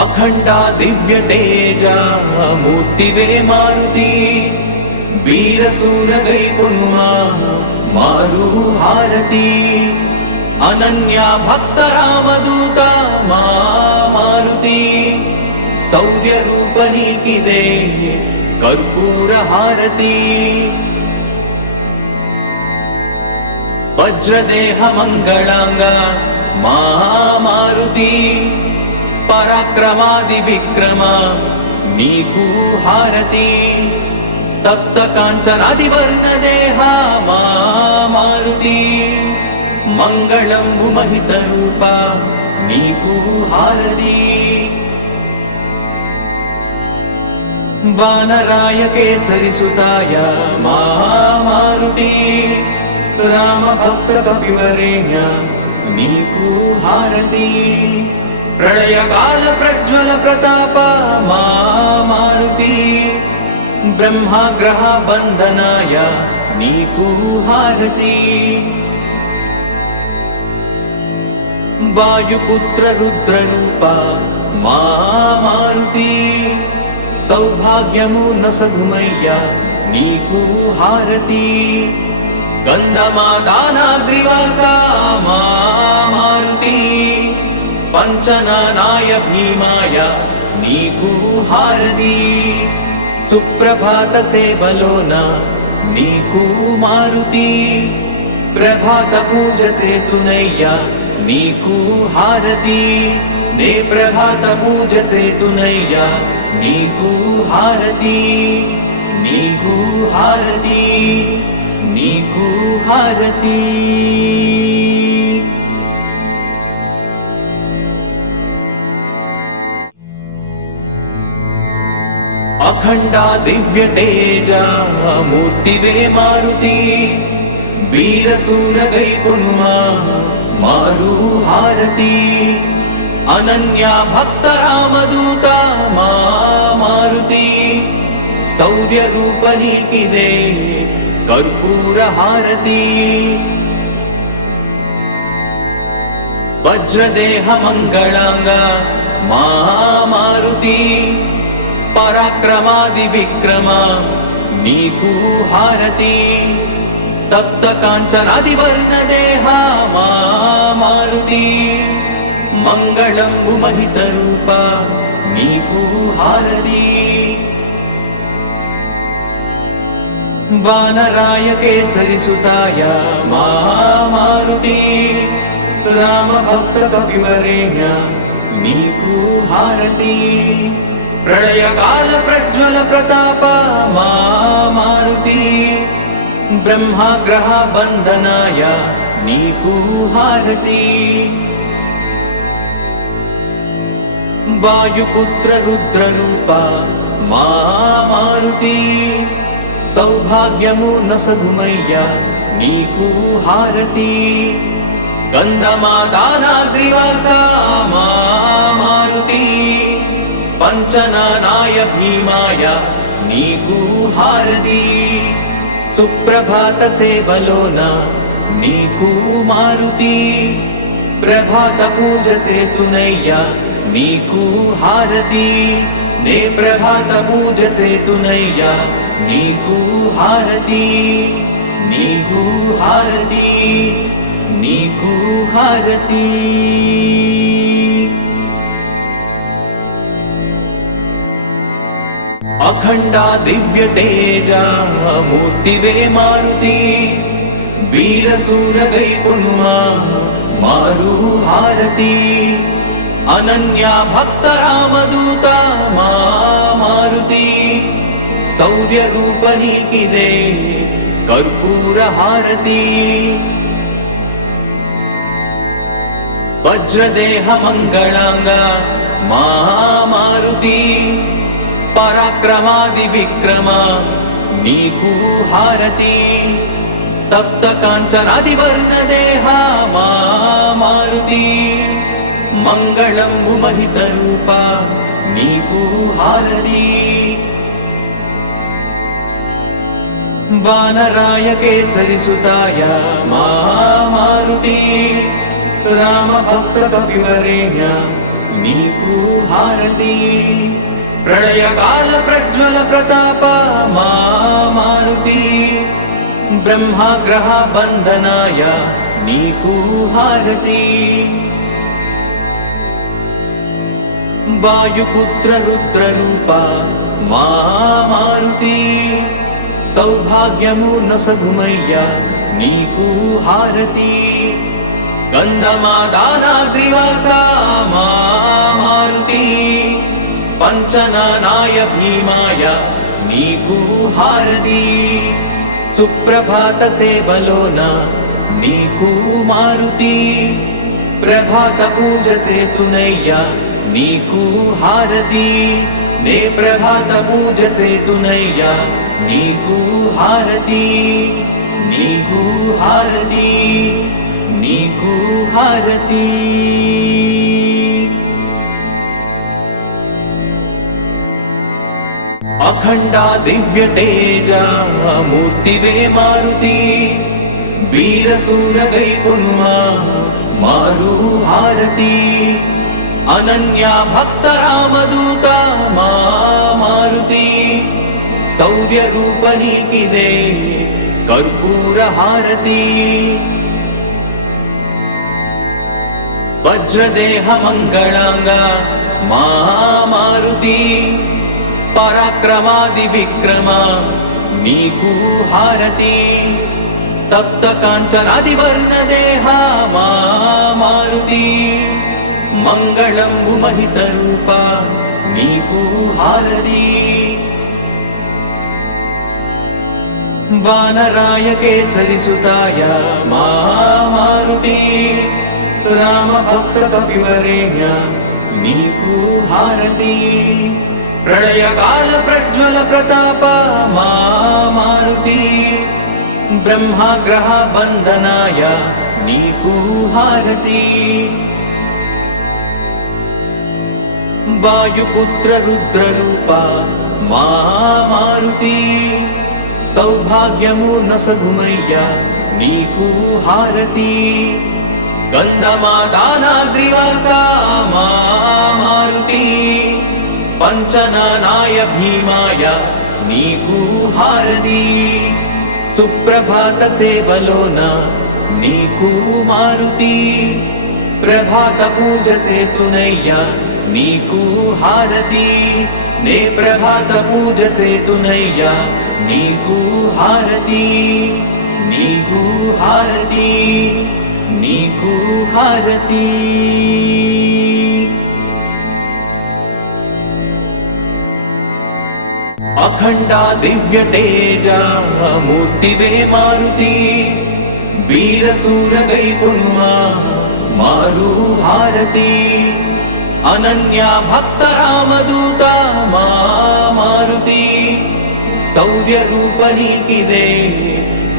अखंडा दिव्य तेजा मूर्तिवे मारुति वीरसूर गैकुनुमा मारु हारती अनन्या भक्त रामदूता मारुति शौर्य रूपनीकिदे कर्पूर हारती वज्रदेह मंगलांग मारुति पराक्रमादि विक्रम नीकु हारती तप्त कांचनादि वर्ण देहा मारुति मंगलंबु महित रूपा नीकु हारती वानराय केसरी सुताय मारुति राम भक्त कपिवरेण्य नीकु हारती प्रलय काल प्रज्वल प्रताप मारुति ब्रह्माग्रह बंधनाय नीकु हारती वायुपुत्र रुद्र रूपा मारुति सौभाग्यमु नसगुमय्य नीकु हारती गंधमादानाद्रिवासा मारुति पंचनानाय भीमाय नीकु हारती सुप्रभात सेवलोन नीकु मारुति प्रभात पूज सेतुनय्य नीकु हारती ने प्रभात पूज सेतुनय्य नीकु हारती नीकु हारती नीकु हारती अखंडा दिव्य तेजा मूर्तिवे मारुति वीरसूर गैकुनुमा मारु हारती अनन्या भक्त रामदूता मारुति शौर्य रूपनीकिदे कर्पूर हारती वज्रदेह मंगलांग मारुति पराक्रमादि विक्रम नीकु हारती तप्त कांचनादि वर्ण देहा मारुति मंगलंबु महित रूपा नीकु हारती वानराय केसरी सुताय मारुति राम भक्त कपिवरेण्य नीकु हारती प्रलय काल प्रज्वल प्रताप मारुति ब्रह्माग्रह बंधनाय नीकु हारती वायुपुत्र रुद्र रूपा मारुति सौभाग्यमु नसगुमय्य नीकु हारती गंधमादानाद्रिवासा मारुति पंचनानाय भीमाय नीकु हारती सुप्रभात सेवलोन नीकु मारुति प्रभात पूज सेतुनय्य नीकु हारती ने प्रभात पूज सेतुनय्य नीकु हारती नीकु हारती नीकु हारती अखंडा दिव्य तेजा मूर्तिवे मारुति वीरसूर गैकुनुमा मारु हारती अनन्या भक्त रामदूता मारुति शौर्य रूपनीकिदे कर्पूर हारती वज्रदेह मंगलांग मारुति पराक्रमादि विक्रम नीकु हारती तप्त कांचनादि वर्ण देहा मारुति मंगलंबु महित रूपा नीकु हारती वानराय केसरी सुताय मारुति राम भक्त कपिवरेण्य నీకు హారతి ప్రళయకాల ప్రజ్వల ప్రతాప మా మారుతి బ్రహ్మగ్రహ బంధనాయ నీకు హారతి వాయుపుత్ర రుద్ర రూప మా మారుతి సౌభాగ్యము నొసగుమయ్య నీకు హారతి గంధమాదానాద్రివాస మా మారుతి పంచనానాయ భీమాయ నీకు హారతి సుప్రభాత సేవలోన నీకు మారుతి ప్రభాత పూజ సేతునయ్య నీకు హారతి నే ప్రభాత పూజ సేతునయ్య నీకు హారతి నీకు హారతి నీకు హారతి అఖండ దివ్య తేజ మూర్తివే మారుతి వీరసూర గైకునుమా మారు హారతి అనన్య భక్త రామదూత మా మారుతి శౌర్య రూప నీకిదే కర్పూర హారతి వజ్రదేహ మంగళాంగ మా మారుతి పరాక్రమాది విక్రమ నీకు హారతి తప్త కాంచనాది వర్ణ దేహ మా మారుతి మంగళంబు మహిత రూప నీకు హారతి వానరాయ కేసరి సుతాయ మా మారుతి రామ భక్త కపివరేణ్య నీకు హారతి ప్రళయకాల ప్రజ్వల ప్రతాప మా మారుతి బ్రహ్మగ్రహ బంధనాయ నీకు హారతి వాయుపుత్ర రుద్ర రూప మా మారుతి సౌభాగ్యము నొసగుమయ్య నీకు హారతి గంధమాదానాద్రివాస మా మారుతి పంచనానాయ భీమాయ నీకు హారతి సుప్రభాత సేవలోన నీకు మారుతి ప్రభాత పూజ సేతునయ్య నీకు హారతి నే ప్రభాత పూజ సేతునయ్య నీకు హారతి నీకు హారతి నీకు హారతి అఖండ దివ్య తేజ మూర్తివే మారుతి వీరసూర గైకునుమా మారు హారతి అనన్య భక్త రామదూత మా మారుతి శౌర్య రూప నీకిదే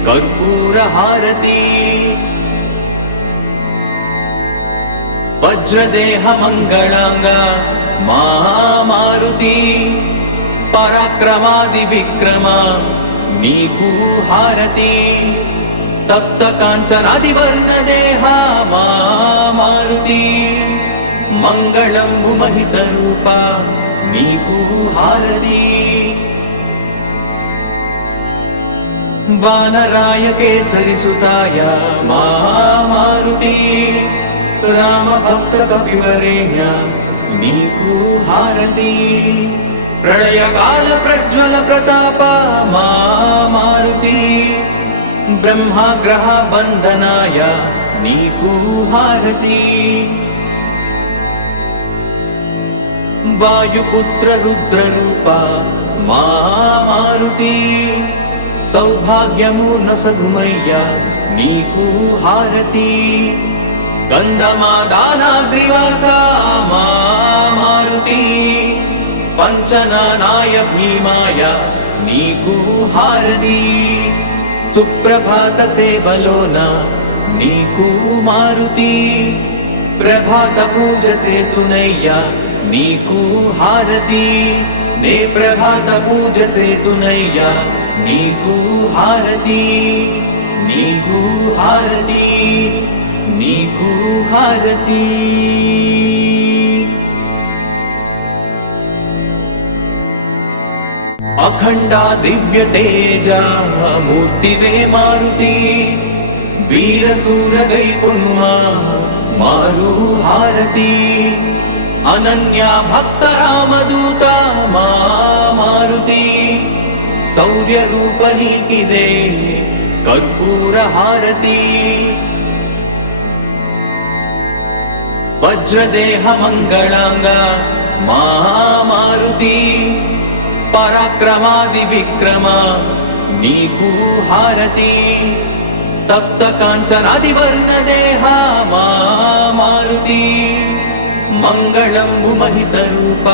కర్పూర హారతి వజ్రదేహ మంగళాంగ మా మారుతి పరాక్రమాది విక్రమ నీకు హారతి తప్త కాంచనాది వర్ణ దేహ మా మారుతి మంగళంబు మహిత రూప నీకు హారతి వానరాయ కేసరి సుతాయ మా మారుతి రామ భక్త కపివరేణ్య నీకు హారతి ప్రళయకాల ప్రజ్వల ప్రతాప మా మారుతి బ్రహ్మగ్రహ బంధనాయ నీకు హారతి వాయుపుత్ర రుద్ర రూప మా మారుతి సౌభాగ్యము నొసగుమయ్య నీకు హారతి గంధమాదానాద్రివాస మా మారుతి పంచనానాయ భీమాయ నీకు హారతి సుప్రభాత సేవలోన నీకు మారుతి ప్రభాత పూజ సేతునయ్య నీకు హారతి నే ప్రభాత పూజ సేతునయ్య నీకు హారతి నీకు హారతి నీకు హారతి అఖండ దివ్య తేజ మూర్తివే మారుతి వీర శూర గైకొనుమా మారు హారతి అనన్య భక్త రామదూత మా మారుతి శౌర్య రూప నీకిదే కర్పూర హారతి వజ్రదేహ మంగళాంగ మా మారుతి పరాక్రమాది విక్రమ నీకు హారతి తప్త కాంచనాది వర్ణ దేహ మా మారుతి మంగళంబు మహిత రూప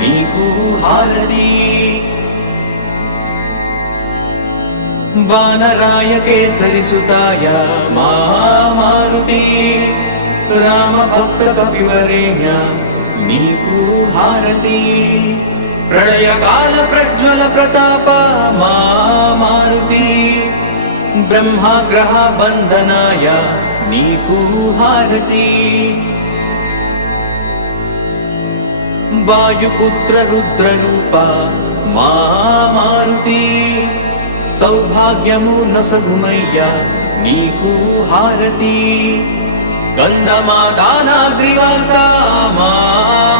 నీకు హారతి వానరాయ కేసరి సుతాయ మా మారుతి రామ భక్త కవివరేణ్య నీకు హారతి ప్రళయ కాల ప్రజ్వల ప్రతాప మా మారుతి బ్రహ్మగ్రహ బంధనాయ నీకు హారతి వాయుపుత్ర రుద్ర రూప మా మారుతి సౌభాగ్యము నొసగుమయ్య నీకు హారతి గంధమాదానాద్రివాస మా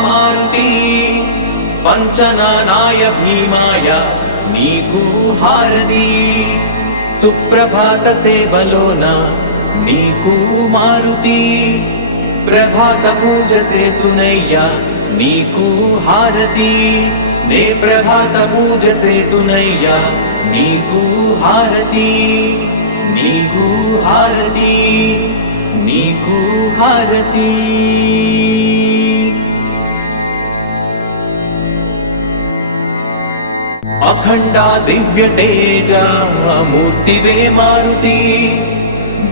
మారుతి పంచనానాయ భీమాయ నీకు హారతి సుప్రభాత సేవలోన నీకు మారుతి ప్రభాత పూజ సేతునయ్య నీకు హారతి నే ప్రభాత పూజ సేతునయ్య నీకు హారతి నీకు హారతి నీకు హారతి అఖండ దివ్య తేజ మూర్తివే మారుతి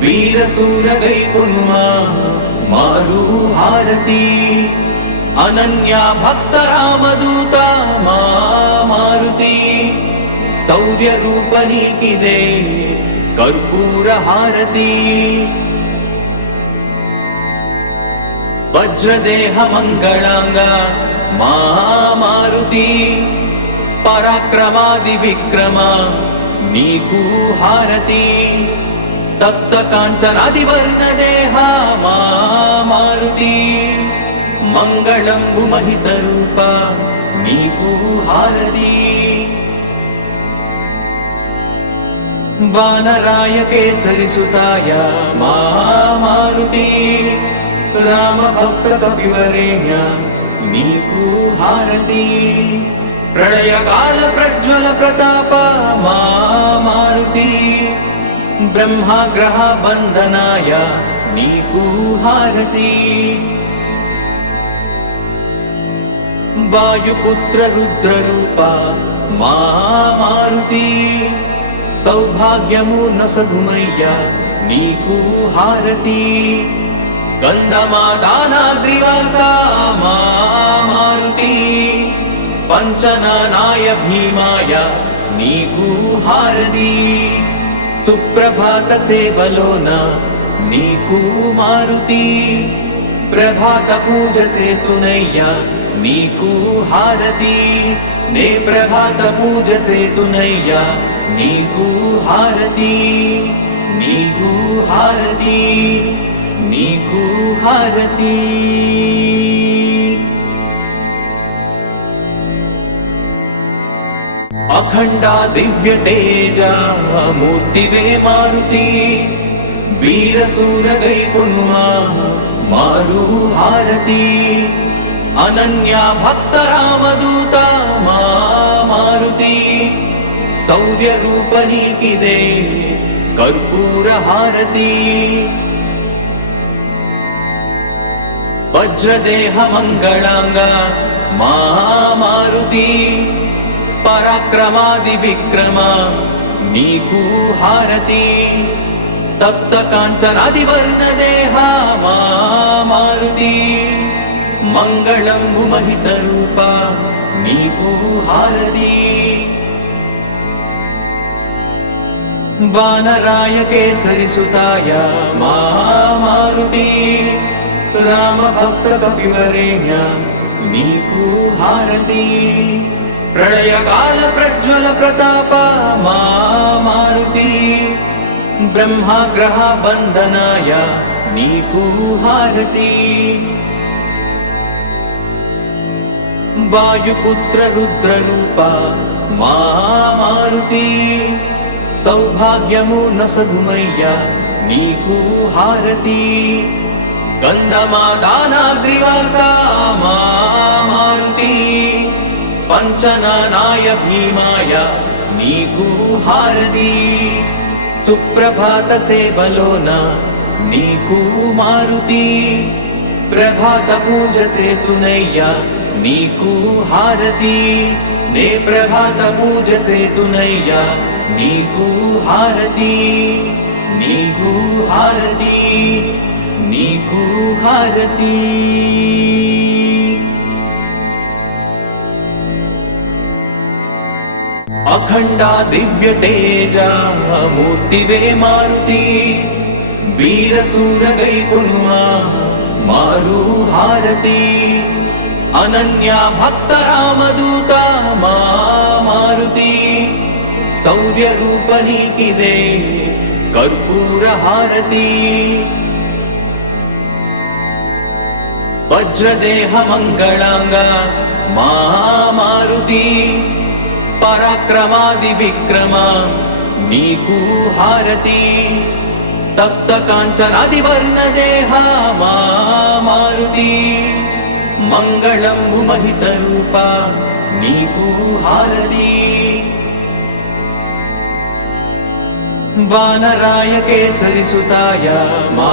వీర శూర గైకొనుమా మారు హారతి అనన్య భక్త రామదూత మా మారుతి శౌర్య రూప నీకిదే కర్పూర హారతి వజ్రదేహ మంగళాంగ మా మారుతి పరాక్రమాది విక్రమ నీకు హారతి తప్త కాంచనాది వర్ణ దేహ మా మారుతి మంగళంబు మహిత రూప నీకు హారతి వానరాయ కేసరి సుతాయ మా మారుతి రామ భక్త కవివరేణ్య నీకు హారతి ప్రళయ కాల ప్రజ్వల ప్రతాప మా మారుతి బ్రహ్మగ్రహ బంధనాయ నీకు హారతి వాయుపుత్ర రుద్ర రూప మా మారుతి సౌభాగ్యము నొసగుమయ్య నీకు హారతి గంధమాదానాద్రివాస మా మారుతి పంచనానాయ భీమాయ నీకు హారతి సుప్రభాత సేవలోన నీకు మారుతి ప్రభాత పూజ సేతునయ్య నీకు హారతి నే ప్రభాత పూజ సేతునయ్య నీకు హారతి నీకు హారతి నీకు హారతి అఖండ దివ్య తేజ మూర్తివే మారుతి వీర శూర గైకొనుమా మారు హారతి అనన్య భక్త రామదూత మా మారుతి శౌర్య రూప నీకిదే కర్పూర హారతి వజ్రదేహ మంగళాంగ మా మారుతి పరాక్రమాది విక్రమ నీకు హారతి తప్త కాంచనాది వర్ణ దేహ మా మారుతి మంగళంబు మహిత రూప నీకు హారతి వానరాయ కేసరి సుతాయ మా మారుతి రామ భక్త కవివరేణ్య నీకు హారతి ప్రళయకాల ప్రజ్వల ప్రతాప మా మారుతి బ్రహ్మాగ్రహ బంధనాయ నీకు హారతి వాయుపుత్ర రుద్ర రూప మా మారుతి సౌభాగ్యము నొసగుమయ్యా నీకు హారతి గంధమాదానాద్రివాస మా మారుతి పంచనానాయ భీమాయ నీకు హారతి సుప్రభాత సేవలోన నీకు మారుతి ప్రభాత పూజ సేతునయ్యా నీకు హారతి నే ప్రభాత పూజ సేతునయ్యా నీకు హారతి నీకు హారతి నీకు హారతి అఖండ దివ్య తేజ మూర్తివే మారుతి వీరసూర గైకునుమా మారు హారతి అనన్య భక్త రామదూత మా మారుతి శౌర్య రూప నీకిదే కర్పూర హారతి వజ్రదేహ మంగళాంగ మా మారుతి పరాక్రమాది విక్రమ నీకు హారతి తప్త కాంచనాది వర్ణ దేహ మా మారుతి మంగళంబు మహిత రూప నీకు హారతి వానరాయ కేసరి సుతాయ మా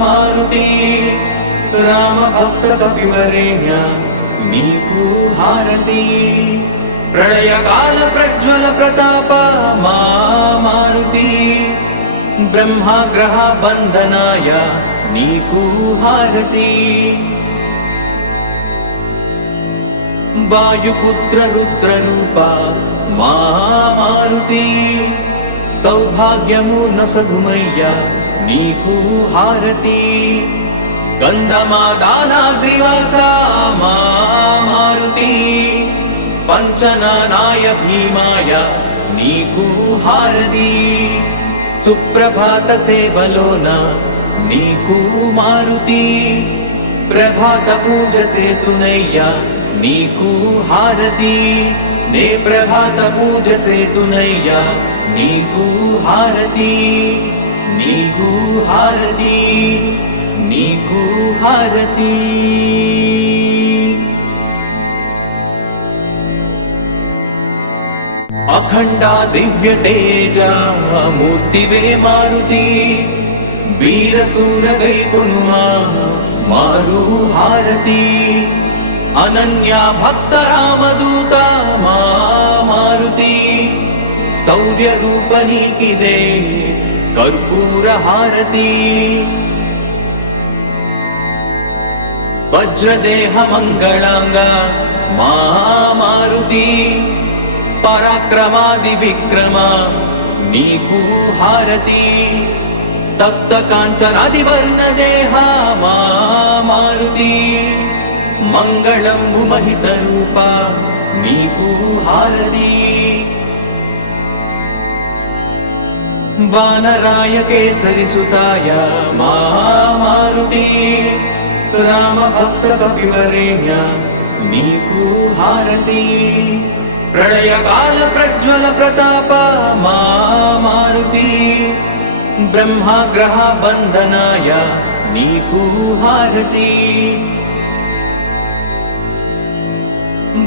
మారుతి రామ భక్త కపివరేణ్య నీకు హారతి ప్రళయకాల ప్రజ్వల ప్రతాప మా మారుతి బ్రహ్మాగ్రహ బంధనాయ నీకు హారతి వాయుపుత్ర రుద్ర రూప మా మారుతి సౌభాగ్యము నొసగుమయ్యా నీకు హారతి గంధమాదానాద్రివాస మా మారుతి పంచనానాయ భీమాయ నీకు హారతి సుప్రభాత సేవలోన నీకు మారుతి ప్రభాత పూజ సేతునయ్యా నీకు హారతి నే ప్రభాత పూజ సేతునయ్యా నీకు హారతి నీకు హారతి నీకు హారతి అఖండ దివ్య తేజ మూర్తివే మారుతి వీరసూర గైకునుమా మారు హారతి అనన్య భక్త రామదూత మా మారుతి శౌర్య రూప నీకిదే కర్పూర హారతి వజ్రదేహ మంగళాంగ మా మారుతి పరాక్రమాది విక్రమ నీకు హారతి తప్త కాంచనాది వర్ణ దేహ మా మారుతి మంగళంబు మహిత రూప నీకు హారతి వానరాయ కేసరి సుతాయ మా మారుతి రామ భక్త కపివరేణ్య నీకు హారతి ప్రళయకాల ప్రజ్వల ప్రతాప మా మారుతి బ్రహ్మాగ్రహ బంధనాయ నీకు హారతి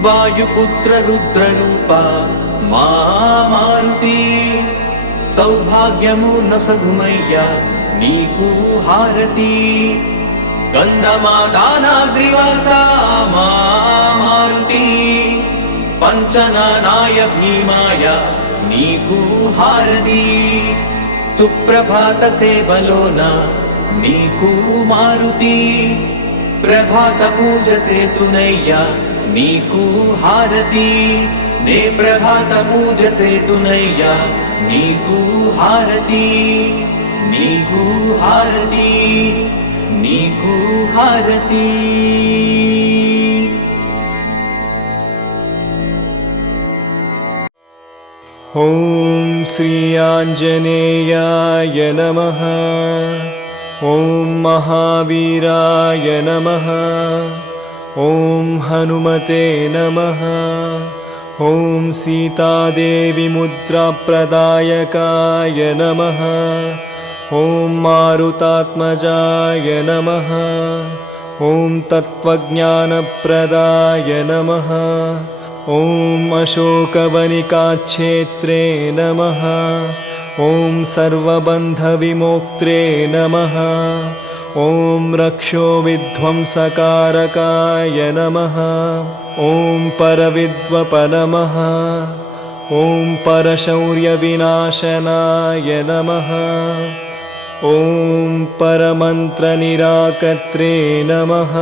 వాయుపుత్ర రుద్ర రూప మా మారుతి సౌభాగ్యము నొసగుమయ్యా నీకు హారతి గంధమాదానాద్రివాస మా మారుతి పంచనానాయ భీమాయ నీకు హారతి సుప్రభాత సేవలోన నీకు మారుతి ప్రభాత పూజ సేతునయ్యా నీకు హారతి నే ప్రభాత పూజ సేతునయ్యా నీకు హారతి నీకు హారతి నీకు హారతి ॐ श्री आञ्जनेयाय नमः। ॐ महावीराय नमः। ॐ हनुमते नमः। ॐ सीतादेवी मुद्राप्रदायकाय नमः। ॐ मारुतात्मजाय नमः। ॐ तत्त्वज्ञानप्रदाय नमः। ॐ अशोकवनिकाक्षेत्रे नमः। ॐ सर्वबन्धविमोक्त्रे नमः। ॐ रक्षोविध्वंसकारकाय नमः। ॐ परविद्वप नमः। ॐ परशौर्यविनाशनाय नमः। ॐ परमन्त्रनिराकर्त्रे नमः।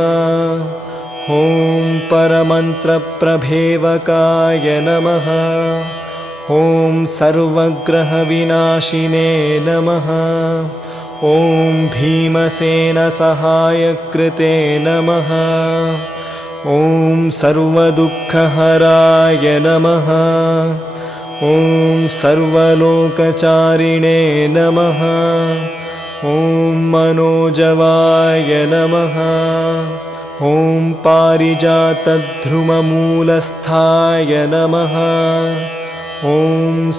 ॐ परमन्त्रप्रभेवकाय नमः। ॐ सर्वग्रहविनाशिने नमः। ॐ भीमसेनसहायकृते नमः। ॐ सर्वदुःखहराय नमः। ॐ सर्वलोकचारिणे नमः। ॐ मनोजवाय नमः। ॐ पारिजातध्रुममूलस्थाय नमः। ॐ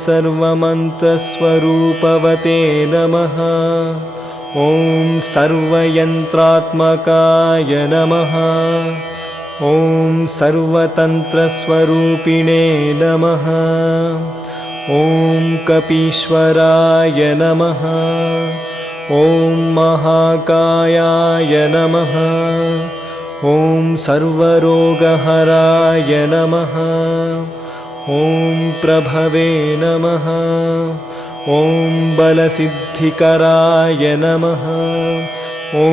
सर्वमन्त्रस्वरूपवते नमः। ॐ सर्वयन्त्रात्मकाय नमः। ॐ सर्वतन्त्रस्वरूपिणे नमः। ॐ कपीश्वराय नमः। ॐ महाकायाय नमः। ॐ सर्वरोगहराय नमः। ॐ प्रभवे नमः। ॐ बलसिद्धिकराय नमः। ॐ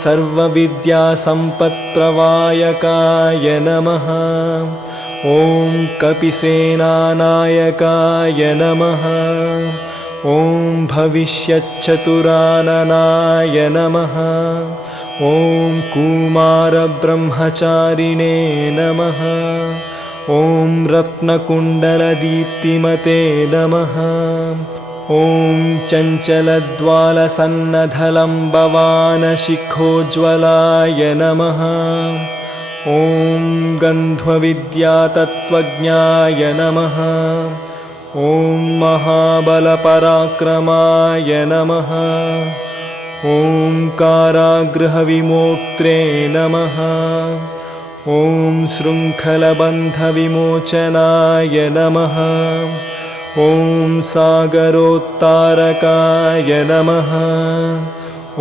सर्वविद्यासम्पत्प्रवायकाय नमः। ॐ कपिसेनानायकाय नमः। ॐ भविष्यच्चतुराननाय नमः। ॐ कुमारब्रह्मचारिणे नमः। ॐ रत्नकुण्डलदीप्तिमते नमः। ॐ चञ्चलद्वालसन्नधलम्बवानशिखोज्ज्वलाय नमः। ॐ गन्ध्वविद्यातत्त्वज्ञाय नमः। ॐ महाबलपराक्रमाय नमः। ॐ कारागृहविमोक्त्रे नमः। ॐ शृङ्खलबन्धविमोचनाय नमः। ॐ सागरोत्तारकाय नमः।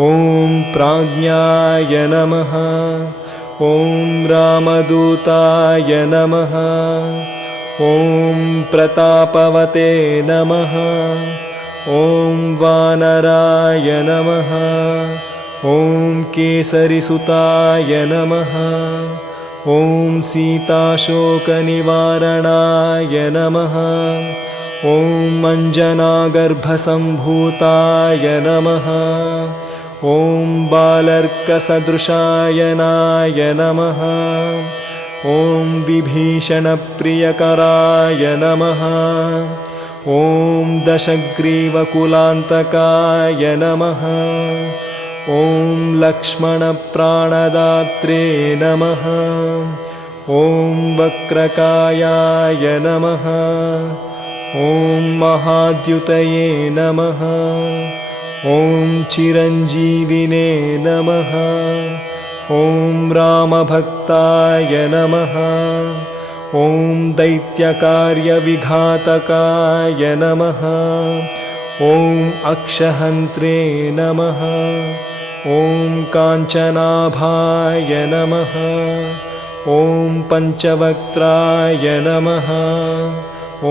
ॐ प्राज्ञाय नमः। ॐ रामदूताय नमः। ॐ प्रतापवते नमः। ॐ वानराय नमः। ॐ केसरिसुताय नमः। ॐ सीताशोकनिवारणाय नमः। ॐ अञ्जनागर्भसम्भूताय नमः। ॐ बालर्कसदृशायनाय नमः। ॐ विभीषणप्रियकराय नमः। ॐ दशग्रीवकुलान्तकाय नमः। ॐ लक्ष्मणप्राणदात्रे नमः। ॐ वक्रकायाय नमः। ॐ महाद्युतये नमः। ॐ चिरञ्जीविने नमः। ॐ रामभक्ताय नमः। ॐ दैत्यकार्यविघातकाय नमः। ॐ अक्षहन्त्रे नमः। ॐ काञ्चनाभाय नमः। ॐ पञ्चवक्त्राय नमः।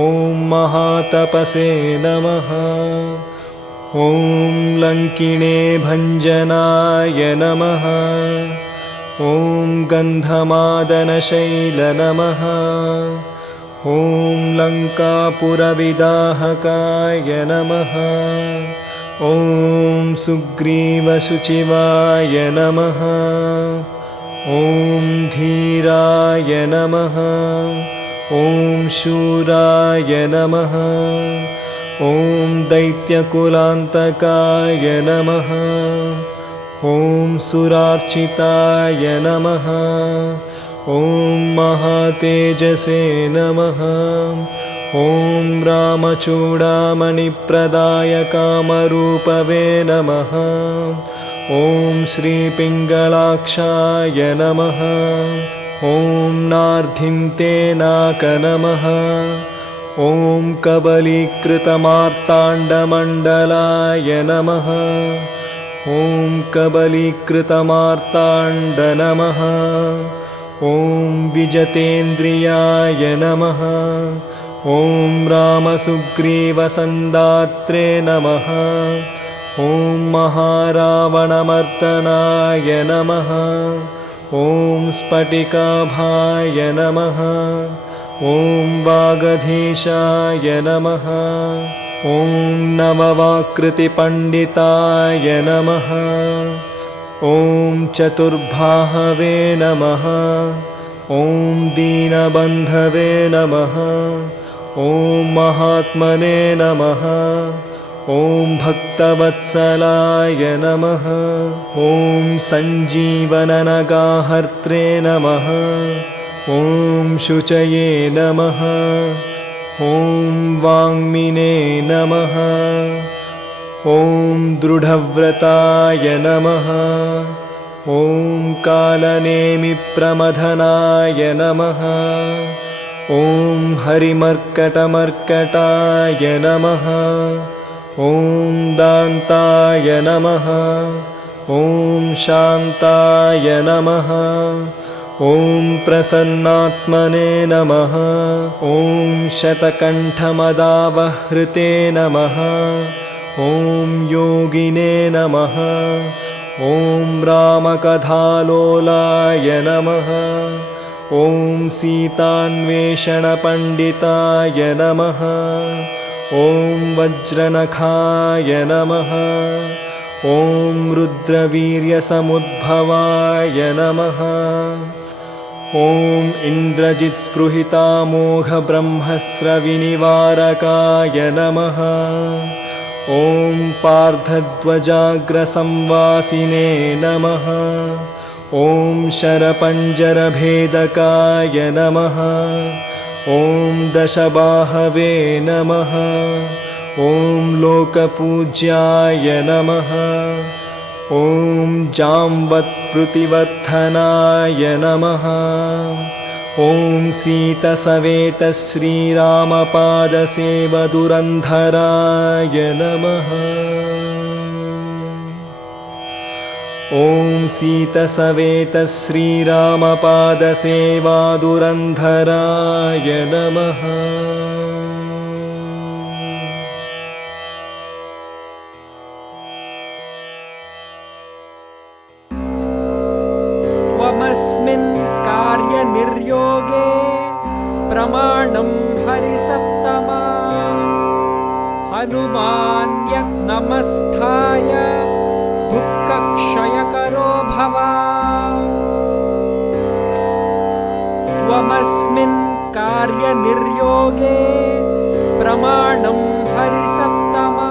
ॐ महातपसे नमः। ॐ लङ्किणे भञ्जनाय नमः। ॐ गन्धमादनशैल नमः। ॐ लङ्कापुरविदाहकाय नमः। ॐ सुग्रीवशुचिवाय नमः। ॐ धीराय नमः। ॐ शूराय नमः। ॐ दैत्यकुलान्तकाय नमः। ॐ सुरार्चिताय नमः। ॐ महातेजसे नमः। ॐ रामचूडामणिप्रदाय कामरूपवे नमः। ॐ श्रीपिङ्गलाक्षाय नमः। ॐ नार्धिन्ते नाक नमः। ॐ कबलीकृतमार्ताण्डमण्डलाय नमः। ॐ कबलीकृतमार्ताण्ड नमः। ॐ विजतेन्द्रियाय नमः। ॐ रामसुग्रीवसन्दात्रे नमः। ॐ महारावणमर्दनाय नमः। ॐ स्फटिकाभाय नमः। ॐ वागधीशाय नमः। ॐ नववाकृतिपण्डिताय नमः। ॐ चतुर्बाहवे नमः। ॐ दीनबन्धवे नमः। ॐ महात्मने नमः। ॐ भक्तवत्सलाय नमः। ॐ सञ्जीवननगाहर्त्रे नमः। ॐ शुचये नमः। ॐ वाङ्मिने नमः। ॐ दृढव्रताय नमः। ॐ कालनेमिप्रमथनाय नमः। ॐ हरिमर्कटमर्कटाय नमः। ॐ दान्ताय नमः। ॐ शान्ताय नमः। ॐ प्रसन्नात्मने नमः। ॐ शतकण्ठमदावहृते नमः। ॐ योगिने नमः। ॐ रामकथालोलाय नमः। ॐ सीतान्वेषणपण्डिताय नमः। ॐ वज्रनखाय नमः। ॐ रुद्रवीर्यसमुद्भवाय नमः। ॐ इन्द्रजित्स्पृहितामोघब्रह्मस्रविनिवारकाय नमः। ॐ पार्थध्वजाग्रसंवासिने नमः। ॐ शरपञ्जरभेदकाय नमः। ॐ दशबाहवे नमः। ॐ लोकपूज्याय नमः। ॐ जाम्वत्प्रुतिवर्धनाय नमः। ॐ सीतसवेतश्रीरामपादसेवदुरन्धराय नमः। ॐ सीतसवेतश्रीरामपादसेवादुरन्धराय नमः। त्वमस्मिन् कार्यनिर्योगे प्रमाणं हरिसप्तमा। हनुमान्यज्ञमस्थाय दुःखक्षयकरो भव। त्वमस्मिन् कार्यनिर्योगे प्रमाणं हरिसप्तमा।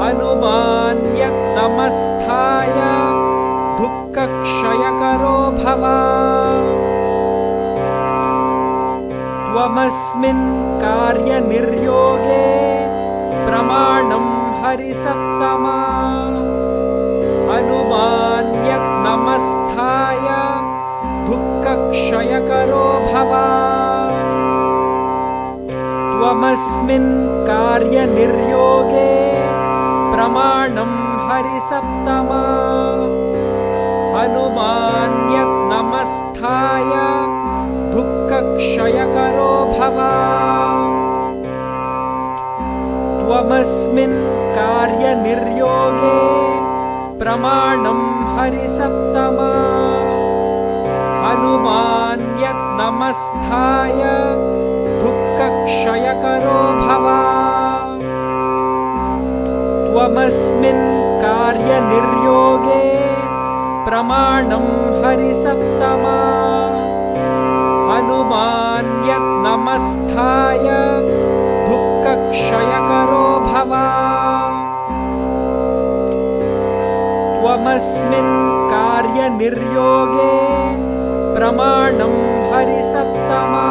हनुमान्यज्ञमस्थाय दुःखक्षयकरो भव। त्वमस्मिन् कार्यनिर्योगे प्रमाणं हरिसप्तमा। हनुमान्यज्ञमस्थाय दुःखक्षयकरो भव। त्वमस्मिन् कार्यनिर्योगे प्रमाणं हरिसप्तमा। हनुमान्यज्ञमस्थाय दुःखक्षयकरो भव। त्वमस्मिन् कार्यनिर्योगे प्रमाणं हरिसप्तमा। हनुमान्यज्ञमस्थाय दुःखक्षयकरो भव। त्वमस्मिन् कार्यनिर्योगे प्रमाणं हरिसप्तमा। हनुमान्यज्ञमस्थाय नमस्थाय दुःखक्षयकरो भव त्वमस्मिन् कार्यनिर्योगे प्रमाणं हरिसत्तमा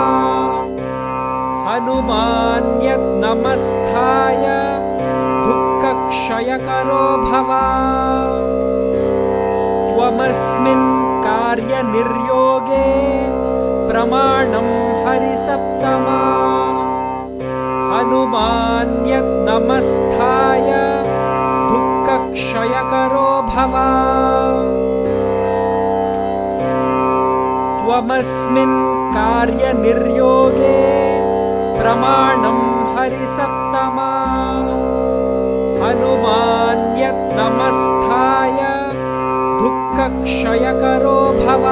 हनुमान्यत् नमस्थाय दुःखक्षयकरो भव त्वमस्मिन् कार्यनिर्योगे प्रमाणं हरिसत्तमा हनुमान्यत् नमस्थाय दुःखक्षयकरो भव त्वमस्मिन् कार्यनिर्योगे प्रमाणं हरिसत्तमा हनुमान्यत् नमस्थाय दुःखक्षयकरो भव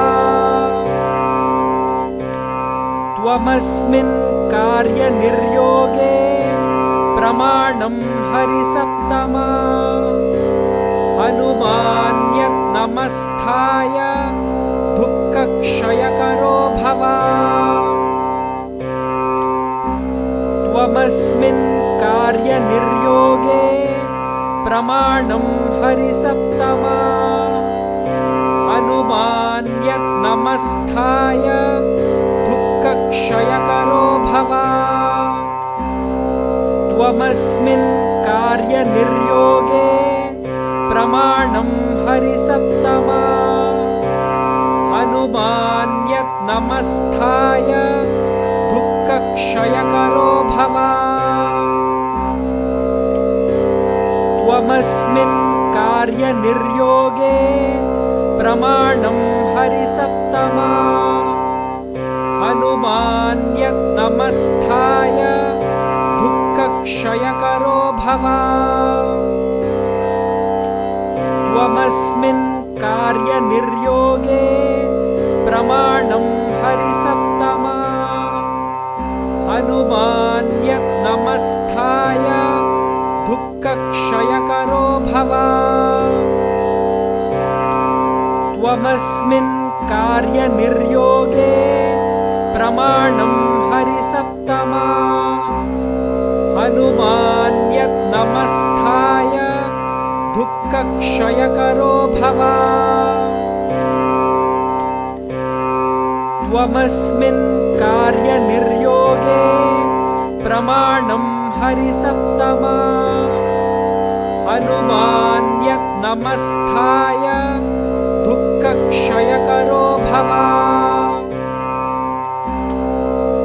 त्वमस्मिन् कार्यनिर्योगे प्रमाणं हरिसत्तमा हनुमान्यत् नमस्थाय दुःखक्षयकरो भव त्वमस्मिन् कार्यनिर्योगे प्रमाणं हरिसत्तमा हनुमान्यत् नमस्थाय दुःखक्षयकरो भव त्वमस्मिन् कार्यनिर्योगे प्रमाणं हरिसत्तमा हनुमान्यत् नमस्थाय दुःखक्षयकरो भव त्वमस्मिन् कार्यनिर्योगे प्रमाणं हरिसत्तमा हनुमान्यत् नमस्थाय दुःखक्षयकरो भव त्वमस्मिन् कार्यनिर्योगे प्रमाणं हरिसत्तमा हनुमान्यत् नमस्थाय दुःखक्षयकरो भव त्वमस्मिन् कार्यनिर्योगे प्रमाणं हरिसत्तमा हनुमान्यत् नमस्थाय दुःखक्षयकरो भव त्वमस्मिन् कार्यनिर्योगे प्रमाणं हरिसत्तमा हनुमान्यत् नमस्थाय दुःखक्षयकरो भव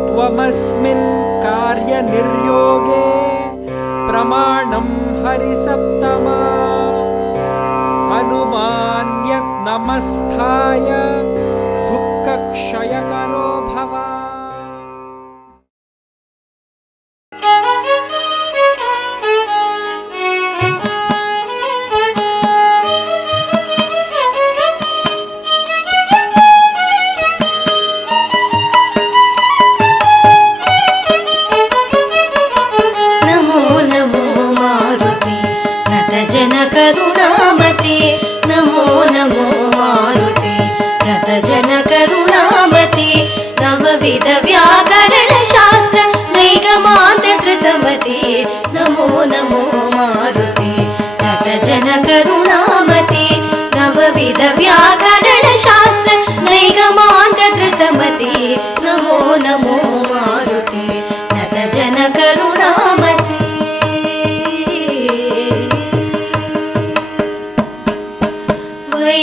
त्वमस्मिन् कार्यनिर्योगे प्रमाणं हरिसत्तमा हनुमान्यत् नमस्थाय दुःखक्षयकरो भव नमो नमो मारुते नतजन करुणामते नवविध व्याकरण शास्त्र नैगमान्त धृतमते नमो नमो मारुते नतजन करुणामते नवविध व्याकरण शास्त्र नैगमान्त धृतमते नमो नमो मारुते नतजन करुणामते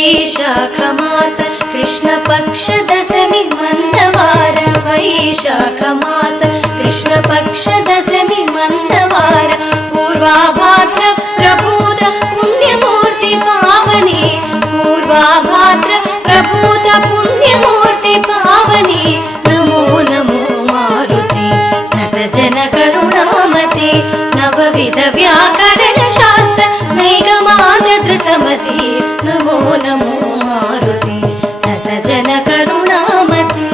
वैशाखमास कृष्णपक्ष दशमी मंदवार वैशाखमास कृष्णपक्ष दशमी मंदवार पूर्वाभाद्र प्रभूत पुण्यमूर्ति पावनी पूर्वाभाद्र प्रभूत पुण्यमूर्ति पावनी नमो नमो मारुते नतजन करुणामते नवविध व्याकरण शास्त्र नैगमान्त धृतमते नमो नमो मारुते नतजन करुणामते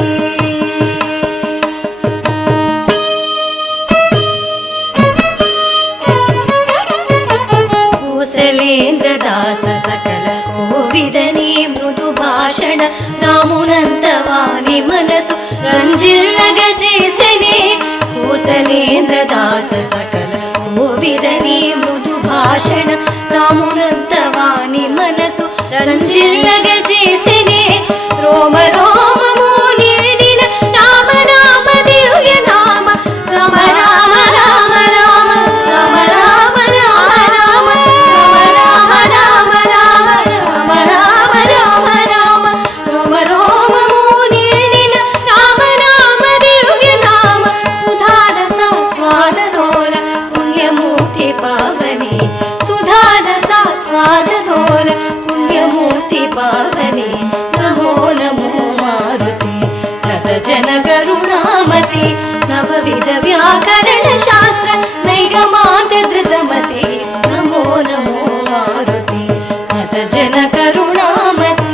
कोसलेन्द्रदास सकल कोविदनी मृदु भाषण रामो శ్రీనివాస సకల కోవిదని మృదు భాషణ రామునంతవాని మనసు రంజిల్లగ చేసినే రోమ రోమము నిండిన రామ రామ దివ్య నామ రామ రామ రామ రామ రామ రామ రామ రామ రామ రామ రామ రామ రామ రామ రామ రోమ రోమము నిండిన రామ రామ దివ్య నామ సుధారస స్వాదనోల పుణ్యమూర్తి పావని సుధారస స్వాదనోల పుణ్యమూర్తి పావని నమో నమో మారుతి నత జన కరుణామతి నవవిధ వ్యాకరణ శాస్త్ర నైగమాంత ధృతమతి నమో నమో మారుతి నత జన కరుణామతి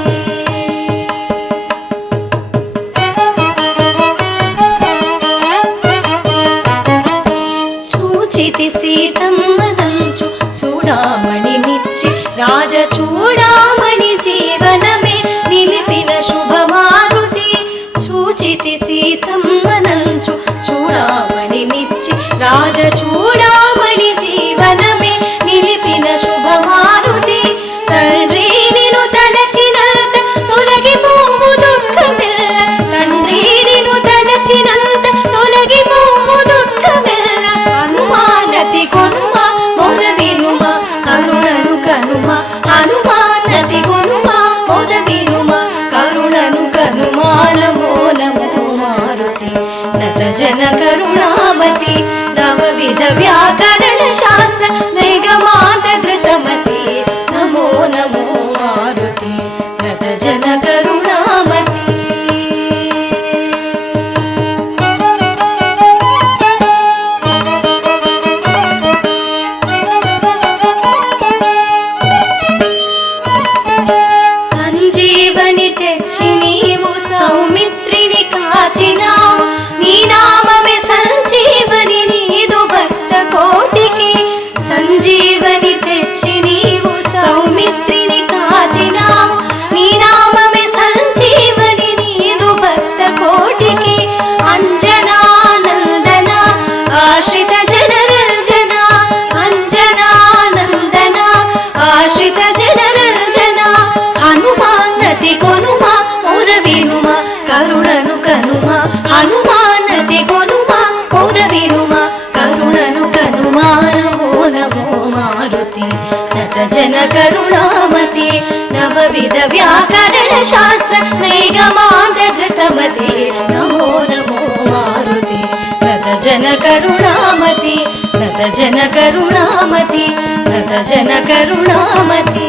చూచితి సీతమ్మనంచు చూడామణి నిచ్చి రాజ చూడామణి జీవనమే నిలిపిన శుభమారుతి చూచితి సీతమ్మనంచు చూడామణి నిచ్చి రాజ చూడామణి జీవనమే నిలిపిన శుభమారుతి తండ్రి నిను తలచినంత తొలగిపోవు దుఃఖమెల్ల తండ్రి నిను తలచినంత తొలగిపోవు దుఃఖమెల్ల హనుమానతి కొనుమా మొర వినుమా కరుణను కనుమా హనుమానతి కొనుమా మొర వినుమా కరుణను కనుమా నమో నమో మారుతి నత జన కరుణామతి నవవిధ వ్యాకరణ శాస్త్ర నైగమాంత ధృతమతి నమో నమో మారుతి నత జన కరుణామతి సంజీవని తెచ్చి నీవు సౌమిత్రిని కాచినావు నీ నామమే సంజీవని నీదు భక్త కోటికి సంజీవని తెచ్చి నీవు సౌమిత్రిని కాచినావు నీ నామమే సంజీవని నీదు భక్త కోటికి అంజనానందన ఆశ్రిత జనరంజన అంజనానందన ఆశ్రిత జనరంజన హనుమానతి కొనుమా మొర వినుమా కరుణను కనుమా హనుమానతి కొనుమా మొర వినుమా కరుణను కనుమా నమో నమో మారుతి నత జన కరుణామతి నవవిధ వ్యాకరణ శాస్త్ర నైగమాంత ధృతమతి నమో నమో మారుతి నత జన కరుణామతి నత జన కరుణామతి నత జన కరుణామతి